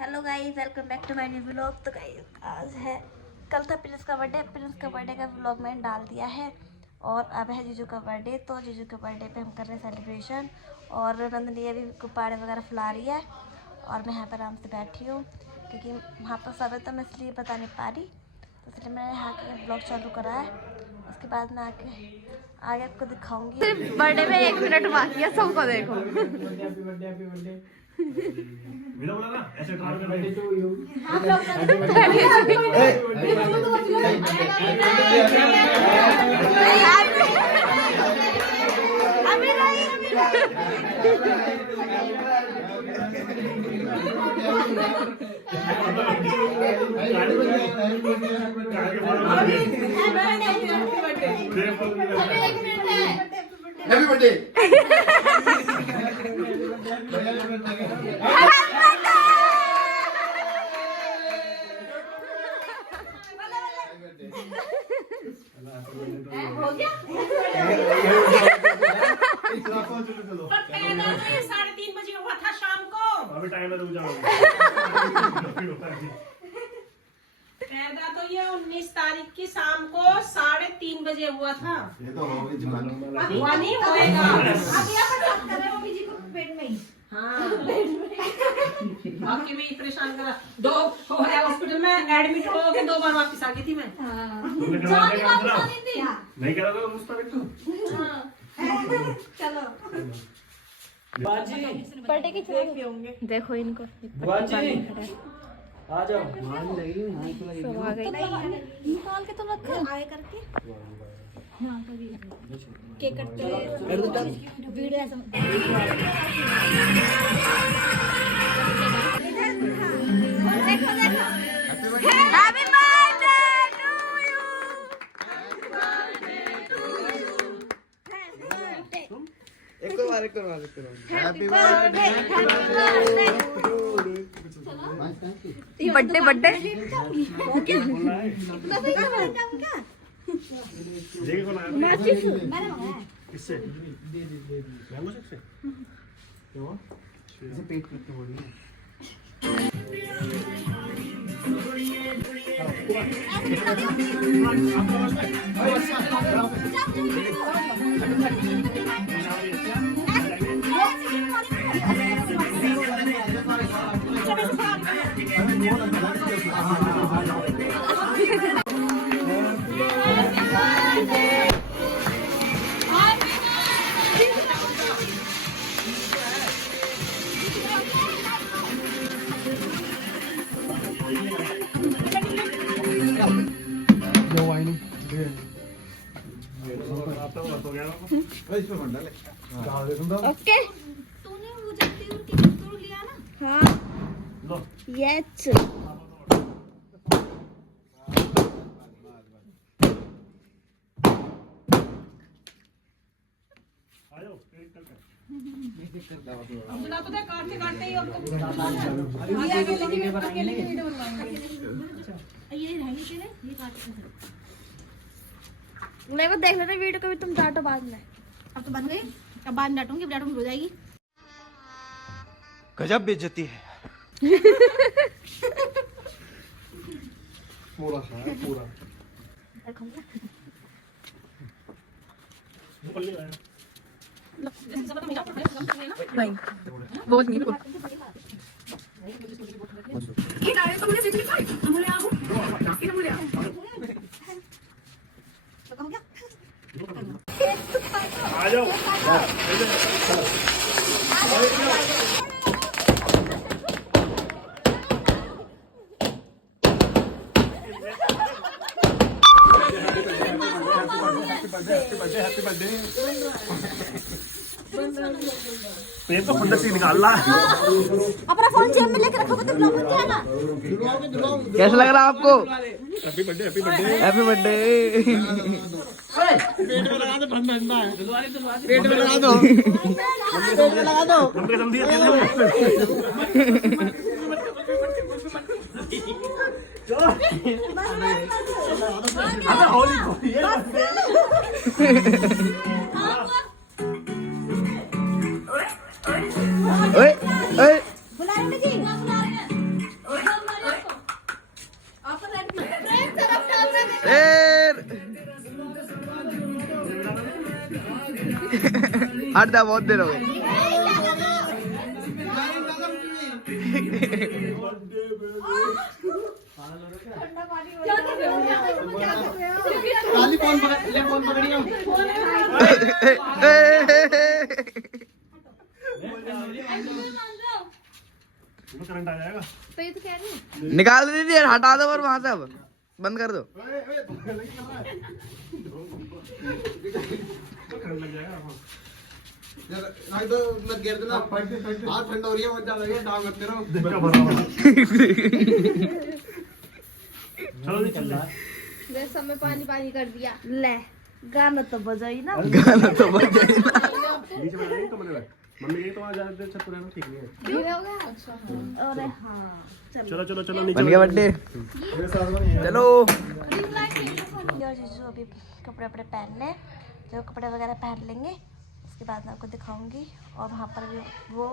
Hello guys, welcome back to my new vlog. तो guys आज है, कल था प्रिंस का बर्थडे। प्रिंस का बर्थडे का व्लॉग मैंने डाल दिया है और अब है जीजू का बर्थडे। तो जीजू के बर्थडे पे हम कर रहे हैं सेलिब्रेशन और नंदनी अभी गुब्बारे वगैरह फुला रही है और मैं यहाँ पर आराम से बैठी हूँ क्योंकि वहाँ पर सब है तो मैं इसलिए बता नहीं पा रही। तो इसलिए मैंने यहाँ के ब्लॉग चालू करा है, उसके बाद मैं आगे आपको दिखाऊंगी। बर्थडे में 1 मिनट बाकी है, सबको देखो। ऐसे आप लोग हैप्पी बर्थडे। हो गया 3:30 बजे हुआ था शाम को। अभी टाइम है, रुक जाओ। पैदा तो ये 19 तारीख की शाम को 3:30 बजे हुआ था। ये तो होगी जुबानी हुआ नहीं होएगा। अभी आप बात कर रहे हो मम्मी जी को पेट में ही। हाँ बाकी भी परेशान करा। 2 हॉस्पिटल में एडमिट हो के 2 बार वापस आ गई थी मैं। नहीं करा था मुस्ताबिक को। चलो बाजी बर्थडे की चाय पियोगे, देखो इनको बाजी आ जाओ। सब आ गई। निकाल के तो रखो आए करके। हाँ केक कटते वीडियो ऐसा देखो देखो। हैप्पी बर्थडे टू यू, एक और बार हैप्पी बर्थडे, बर्थडे बर्थडे देखो ना किससे मैंगो शेक से क्यों इसे पेट करके बोल रही है। ओके तूने वो जल्दी उनकी तोड़ लिया ना। हाँ यस सुना तो दे काटते काटते ही आपको ये रहेंगे तेरे ये काट के मेरे को देख लेते वीडियो को भी, तुम डांटो बाद में। अब तो बन गई। अब बाद में डांटूंगी, डांटूंगी हो जाएगी। गजब बेइज्जती है। पूरा पूरा बहुत नहीं आ जाओ। Happy birthday. पेट तो फंडा से निकाल ला। अपना फोन जेब में लेकर रखोगे तो ब्लॉग बन जाएगा। कैसा लग रहा है आपको? Happy birthday happy birthday happy birthday. पेट में लगा दो, ठंडा ठंडा है। पेट में लगा दो, पेट में लगा दो। मम्मी कसम दी है। होली ओए ओए बुला रहे हैं जी, बुला रहे हैं। हट जा, बहुत देर हो गई। काली फोन पकड़ ले, फोन पकड़ियो। करंट आ जाएगा। निकाल दीजिए, हटा दो और वहां से अब बंद कर दो। करंट लग जाएगा। नहीं तो मत गिर देना, हाथ ठंडा हो रही है, मत जा लगे, डांग मत करो। दिक्कत भरा हुआ। चलो जी, चल रहा मेरे सब में पानी पानी कर दिया। ले गाना तो बजाई ना। गाना तो बज गई ना। बीच में नहीं तो मैंने मम्मी यही तो वहाँ ज्यादा देर छत पर रहना ठीक नहीं है। गिरा होगा। अच्छा अरे हाँ चलो चलो चलो बन गया बर्थडे, चलो। और जीजू अभी कपड़े वपड़े पहन लें, जो कपड़े वगैरह पहन लेंगे उसके बाद मैं आपको दिखाऊंगी। और वहाँ पर भी वो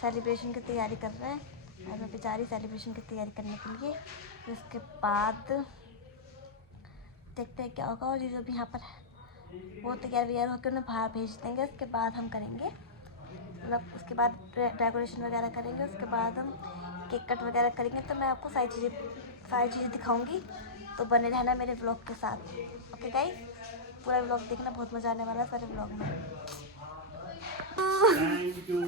सेलिब्रेशन की तैयारी कर रहे हैं और मैं बेचारी सेलिब्रेशन की तैयारी करने के लिए। फिर उसके बाद देखते हैं क्या होगा। और जीजू अभी यहाँ पर वो तैयार व्यार होकर उन्हें बाहर भेज देंगे। उसके बाद हम करेंगे, मतलब उसके बाद डेकोरेशन वगैरह करेंगे। उसके बाद हम केक कट वगैरह करेंगे। तो मैं आपको सारी चीज़ें दिखाऊंगी, तो बने रहना मेरे व्लॉग के साथ। ओके गाइस, पूरा व्लॉग देखना, बहुत मज़ा आने वाला है सारे व्लॉग में। Thank you.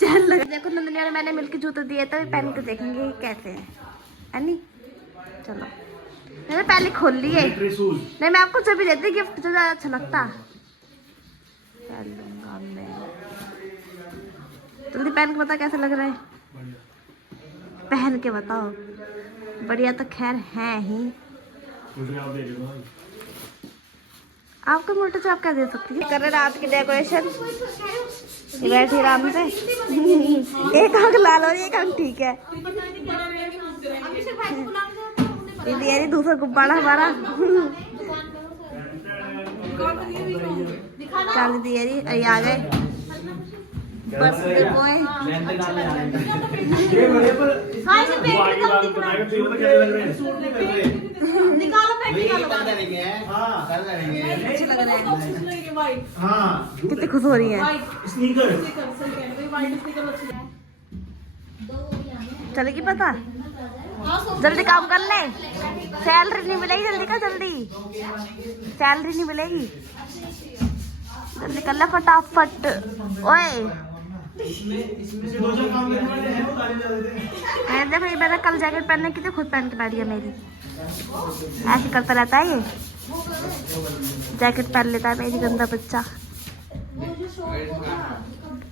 चल लग देखो, नंदनी और मैंने मिलकर जूते दिए तो पहन के देखेंगे ये कैसे हैं, है नी? चलो मैंने पहले खोल लिए। नहीं मैं आपको जब भी देती गिफ्ट जो ज़्यादा अच्छा लगता पहन लूंगा मैं। जल्दी पहन के बता कैसा लग रहा है, पहन के बताओ। बढ़िया तो खैर है ही। आपको मोटे से आप क्या दे सकती है। कर रहे रात की डेकोरेशन, बैठी आराम से। एक आंख लाल और एक आंख ठीक है। दीदी यारी दूसरा गुब्बारा हमारा। चल दीदी यारी अरे आ गए बस देखो निकालो अच्छे लग रहे हैं। कितनी खुश हो रही है। चलेगी पता, जल्दी काम कर ले, सैलरी नहीं मिलेगी। जल्दी कर, जल्दी सैलरी नहीं मिलेगी, जल्दी कर ले फटाफट। ओए देखो ये मैंने कल जैकेट पहनने की थी, खुद पहन के बैठ गया। मेरी ऐसे करता रहता है ये, जैकेट पहन लेता है मेरी गंदा बच्चा।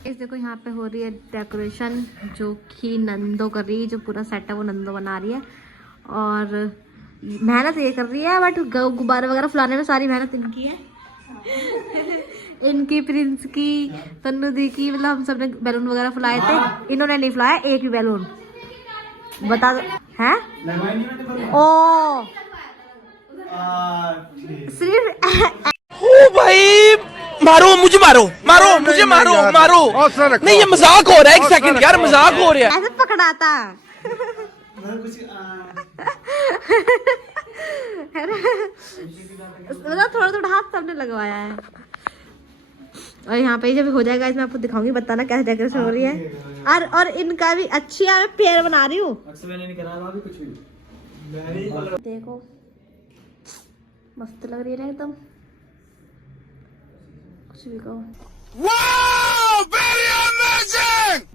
इस देखो यहाँ पे हो रही है डेकोरेशन, जो कि नंदो कर रही है। जो पूरा सेट है वो नंदो बना रही है और मेहनत ये कर रही है, बट गुब्बारे वगैरह फुलाने में सारी मेहनत इनकी है। इनकी, प्रिंस की, तन्नू दी की, मतलब हम सब ने बैलून वगैरह फुलाए थे। इन्होंने नहीं फुलाया एक भी बैलून, बता दो हैं। ओ सिर्फ ओ भाई मारो मुझे, मारो मारो मुझे, मारो मारो। नहीं ये मजाक हो रहा है, एक सेकंड यार, मजाक हो रहा है। ऐसे पकड़ा था। मतलब थोड़ा थोड़ा हाथ सबने लगवाया है। और यहाँ पे जब हो जाएगा इसमें आपको दिखाऊंगी, बताना कैसे डेकोरेशन हो रही है। और इनका भी अच्छी है, मैं पेड़ बना रही हूँ। देखो मस्त लग रही है ना एकदम, कुछ भी कहो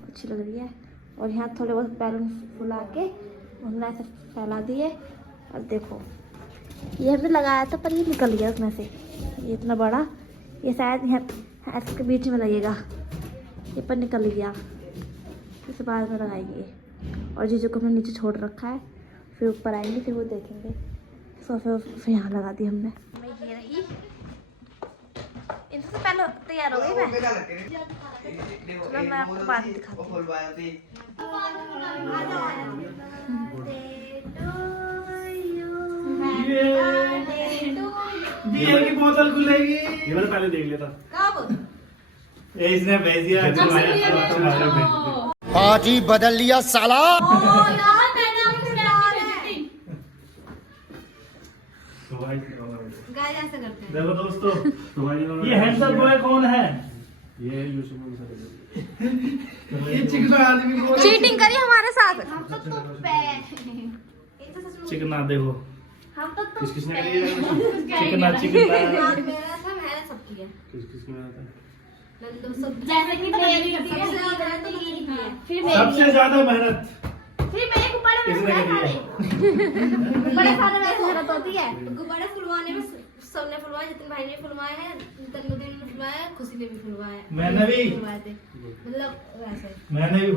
अच्छी लग रही है। और यहाँ थोड़े बहुत बैलून फुला के हमने ऐसे फैला दिए। और देखो ये हमने लगाया था पर ये निकल गया उसमें से, ये इतना बड़ा, ये शायद यहाँ ऐसे के बीच में लगेगा, ये पर निकल गया, इसे बाद में लगाएंगे। और जीजू को हमने नीचे छोड़ रखा है, फिर ऊपर आएंगे फिर वो देखेंगे। सोफे फिर यहाँ लगा दी हमने। मैं ये रही, इनसे पहले तैयार हो गई मैं। चलो मैं आपको बाद में दिखाती हूँ। बियर की बोतल खुलेगी। ये मैंने पहले देख लिया था। इसने भेज दिया। आज ही बदल लिया साला। देखो दोस्तों, ये हैंडसम बॉय कौन है? ये यूसुफ अंसारी। ये चिकना आदमी को चीटिंग करी हमारे साथ। चिकना देखो हम तो किस किसने करी है? चिकना चिकना मेरा था, मैंने सबकी है। किस किसने करा था? जैसे कि मेरी सबसे ज्यादा तो मैंने की है। फिर सबसे ज्यादा मेहनत मेरे गुब्बारे में किसने करी है? बड़े सारे में मेहनत होती है। गुब्बारे फुलवाने में सबने फुलवाए, जितने भाई ने फुलवाए हैं, तन्नुद्दीन ने फुलवाया, खुशी ने भी फुलवाए। मैंने भी फुलवाए थे, मतलब वैसे। मैंने भी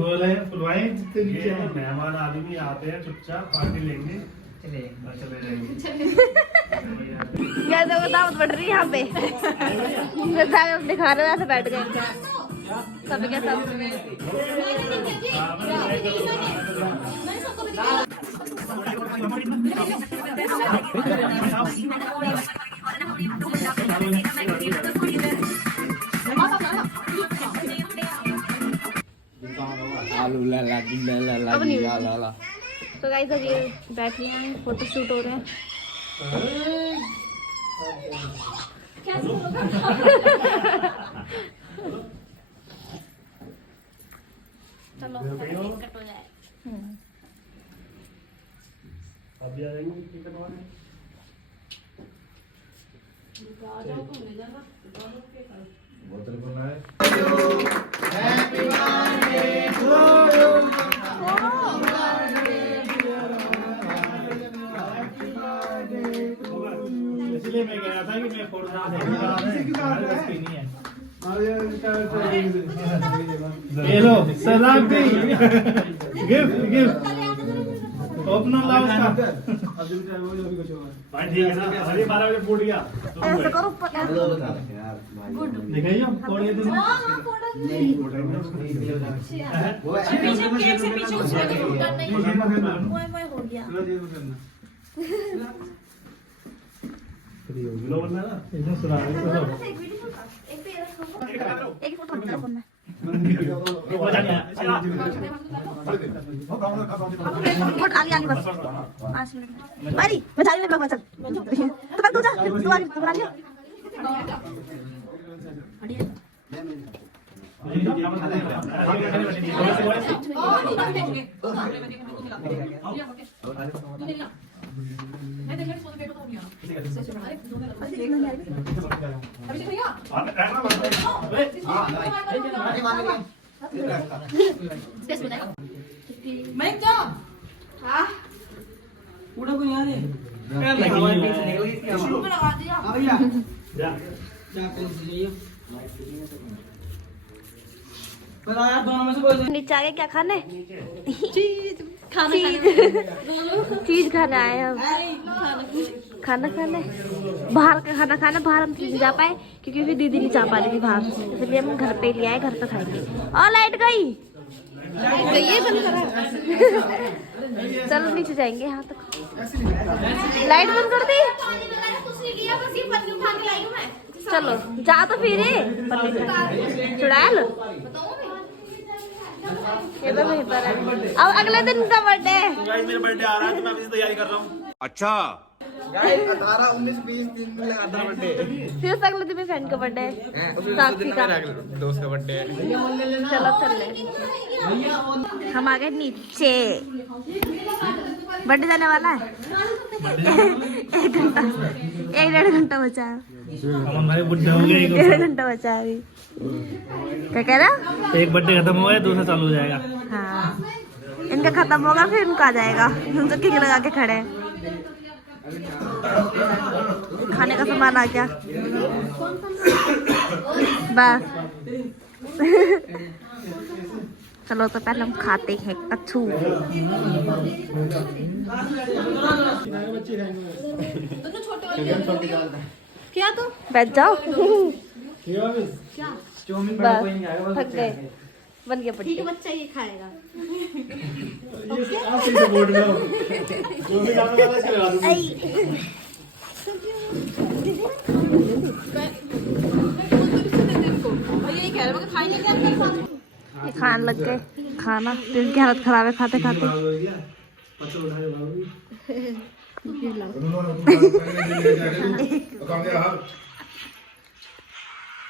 फुलवाए जितने नीचे ये हैं। मेहमान आदमी आते हैं चुपचाप पार्टी लेंगे चले जाएंगे। क्या तो दावत बढ़ रही है यहाँ पे। दिखा रहे ऐसे बैठ गए सब के सब। तो गाइस अभी बैठ रही हैं, फोटो शूट हो रहे हैं। चलो कट हो जाए। अभी आ जाएंगे टिकट वाले। बोतल बनाए। इसलिए मैं कह रहा था कि मैं फोटो नहीं है। ये लो शराब की गिफ्ट गिफ्ट ओपनर लाओ उसका। भाई ठीक है ना? अभी 12 बजे फूट गया। ऐसे करो दिखाइए फोड़ ये दिन हो गया। लो बनना ना। एकदम सुना एक फोटो में आगे आगे बस 5 मिनट बारी मैं चालू में ब्लॉग चल तो बस तू जा तू आगे तू बना लिया। नीचे आगे क्या खाने? चीज खाना आए हम। खाना खाने बाहर का खाना खाना बाहर हम नहीं जा पाए क्योंकि फिर दीदी नहीं जा पा रही थी बाहर, इसलिए हम घर पे ले आए, घर पे खाएंगे। और लाइट गई ये बंद करा। चलो नीचे जाएंगे यहाँ तक। लाइट बंद कर दी। चलो जा तो फिर चुड़ा लो। ये तो वहीं पर है। अब अगले दिन का बर्थडे है। मेरा बर्थडे आ रहा है तो मैं अभी से तैयारी कर रहा हूँ। अच्छा 18 19 20 दिन में लगातार बर्थडे। फिर अगले दिन मेरे फ्रेंड का बर्थडे है, साक्षी का दोस्त का बर्थडे है। चलो चल ले। हम आ गए नीचे, बर्थडे जाने वाला है। 1-1.5 घंटा बचा है। हमारे बुढ़े हो गए। 1.5 घंटा बचा है अभी। क्या कह रहा? एक बर्थडे खत्म हो गया, दूसरा चालू हो जाएगा। हाँ इनका खत्म होगा फिर उनका आ जाएगा। हम तो किक लगा के खड़े हैं। खाने का सामान आ गया बस। चलो तो पहले हम खाते हैं कच्छू। क्या तो बैठ जाओ। बस थक गए, बन गया पट्टी। बच्चा ये खाएगा। ये खाने लग गए खाना, तो इनकी हालत खराब है खाते खाते।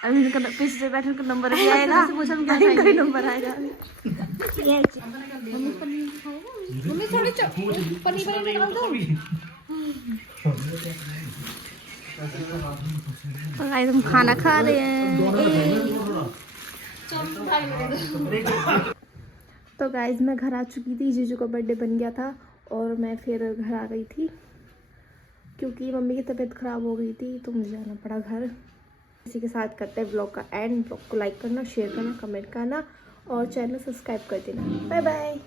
अभी इनका पीछे से बैठने का नंबर भी आएगा, इनका ही नंबर आएगा। मम्मी थोड़ी पनीर पनीर निकाल दो। तो गाइस हम खाना खा रहे हैं। तो गाइस मैं घर आ चुकी थी, जीजू का बर्थडे बन गया था और मैं फिर घर आ गई थी क्योंकि मम्मी की तबीयत ख़राब हो गई थी तो मुझे जाना पड़ा घर। इसी के साथ करते हैं ब्लॉग का एंड। ब्लॉग को लाइक करना, शेयर करना, कमेंट करना और चैनल सब्सक्राइब कर देना। Bye bye.